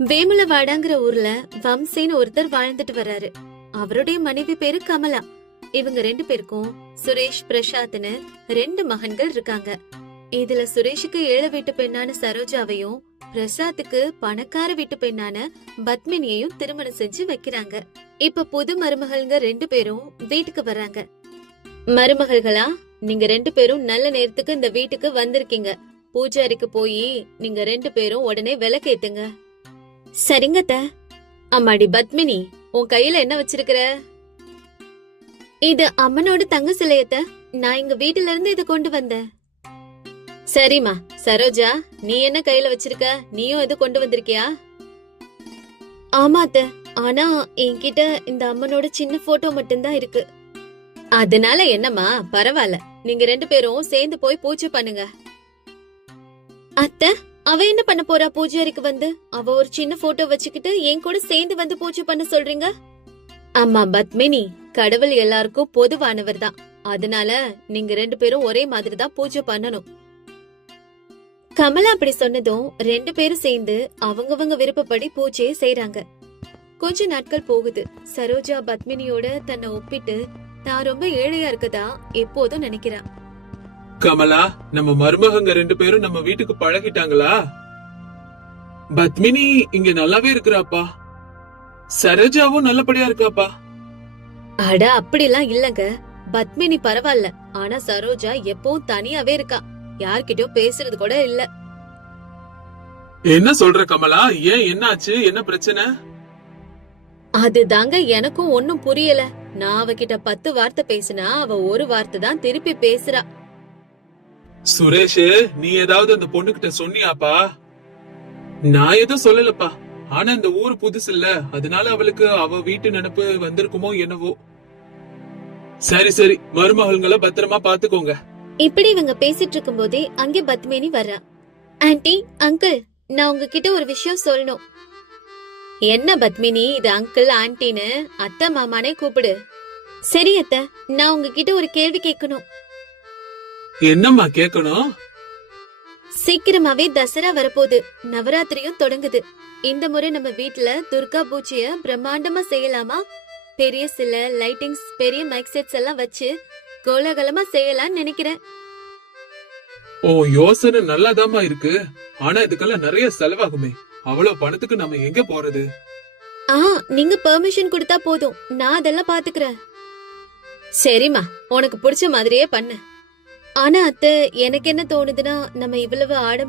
வேமுலவாடாங்கிற ஊர்ல வம்சேன்னு ஒருத்தர் வாழ்ந்துட்டு வர்றாரு. அவருடைய மனைவி பேரு கமலா. இவங்க ரெண்டு பேருக்கும் சுரேஷ் பிரசாத்னு ரெண்டு மகன்கள் இருக்காங்க. இதுல சுரேஷுக்கு ஏழை வீட்டு பெண்ணான சரோஜாவையும் பிரசாத்துக்கு பணக்கார வீட்டு பெண்ணான பத்மினியையும் திருமணம் செஞ்சு வைக்கிறாங்க. இப்ப புது மருமகள்ங்க ரெண்டு பேரும் வீட்டுக்கு வர்றாங்க. மருமகள்களா, நீங்க ரெண்டு பேரும் நல்ல நேரத்துக்கு இந்த வீட்டுக்கு வந்திருக்கீங்க. பூஜாரிக்கு போய் நீங்க ரெண்டு பேரும் உடனே விளக்கேத்துங்க. சரிங்க அத்த. அம்மாடி பத்மினி, உன் கையில என்ன வச்சிருக்கிற? இது அம்மனோட தங்க சிலையத்த. நான் எங்க வீட்டுல இருந்து இத கொண்டு வந்தேன். சரிம்மா. சரோஜா, நீ என்ன கையில வச்சிருக்க? நீயும் இது கொண்டு வந்திருக்கியா? ஆமா அத்த, ஆனா என்கிட்ட இந்த அம்மனோட சின்ன போட்டோ மட்டும்தான் இருக்கு. அதனால என்னம்மா, பரவாயில்ல. நீங்க ரெண்டு பேரும் சேர்ந்து போய் பூஜை பண்ணுங்க. அத்தை, அவ என்ன பண்ண போறா? பூஜாரிக்கு வந்து அவ ஒரு சின்ன போட்டோ வச்சுக்கிட்டு என் கூட சேர்ந்து வந்து பூஜை பண்ண சொல்றீங்க? அம்மா பத்மினி, கடவுள் எல்லாருக்கும் பொதுவானவர் தான். அதனால நீங்க ரெண்டு பேரும் ஒரே மாதிரி தான் பூஜை பண்ணணும். கமலா அப்படி சொன்னதும் ரெண்டு பேரும் சேர்ந்து அவங்கவங்க விருப்பப்படி பூஜையை செய்யறாங்க. கொஞ்ச நாட்கள் போகுது. சரோஜா பத்மினியோட தன்னை ஒப்பிட்டு நான் ரொம்ப ஏழையா இருக்கதா எப்போதும் நினைக்கிறா. கமலா, நம்ம மருமகங்க ரெண்டு பேரும் நம்ம வீட்டுக்கு பழகிட்டாங்களா? பத்மினி இங்க நல்லாவே இருக்கிறாப்பா. சரோஜாவும் நல்லபடியா இருக்காப்பா. அட, அப்படிலாம் இல்லங்க. பத்மினி பரவாயில்ல. ஆனா சரோஜா எப்பவும் தனியாவே இருக்கா. யார்கிட்டயும் பேசுறது கூட இல்ல. என்ன சொல்ற கமலா? ஏன், என்னாச்சு? என்ன பிரச்சனை? அதுதாங்க எனக்கும் ஒன்னும் புரியல. நான் அவகிட்ட 10 வார்த்தை பேசினா அவ ஒரு வார்த்தை தான் திருப்பி பேசுறா. சுரேஷ், நீ ஏதாவது அந்த பொண்ணுகிட்ட சொன்னியாப்பா? நான் எதுவும் சொல்லலப்பா. ஆனா இந்த ஊரு புதுசு இல்ல, அதனால அவளுக்கு அவ வீட்டு நினைப்பு வந்திருக்குமோ என்னவோ. சரி சரி, மருமகள்களை பத்திரமா பாத்துக்கோங்க. இப்படி இவங்க பேசிட்டு இருக்கும் போதே அங்கே பத்மினி வர்றா. ஆன்ட்டி, அங்கிள், நான் உங்ககிட்ட ஒரு விஷயம் சொல்லணும். என்ன பத்மினி, இது அங்கிள் ஆன்ட்டின்னு அத்தை மாமானே கூப்பிடு. சரி அத்தை, நான் உங்ககிட்ட ஒரு கேள்வி கேட்கணும். என்னம்மா கேட்கணும்? சீக்கிரமாவே தசரா வரப்போகுது. நவராத்திரியும் தொடங்குது. இந்த முறை நம்ம வீட்டுல துர்கா பூஜைய பிரம்மாண்டமா செய்யலாமா? பெரிய சிலை, லைட்டிங்ஸ், பெரிய மைக் செட்ஸ் எல்லாம் வச்சு கோலாகலமா செய்யலாம்னு நினைக்கிறேன். ஓ, யோசனை நல்லாதாமா இருக்கு. ஆனா இதுக்கெல்லாம் நிறைய செலவாகுமே. அவ்வளவு பணத்துக்கு நம்ம எங்க போறது? நீங்க பெர்மிஷன் கொடுத்தா போதும், நான் அதெல்லாம் பாத்துக்கிறேன். சரிம்மா, உனக்கு பிடிச்ச மாதிரியே பண்ணு. ஆனா அத்தை, எனக்கு என்ன தோணுதுன்னா, நம்ம இவ்வளவு ஆடம்பர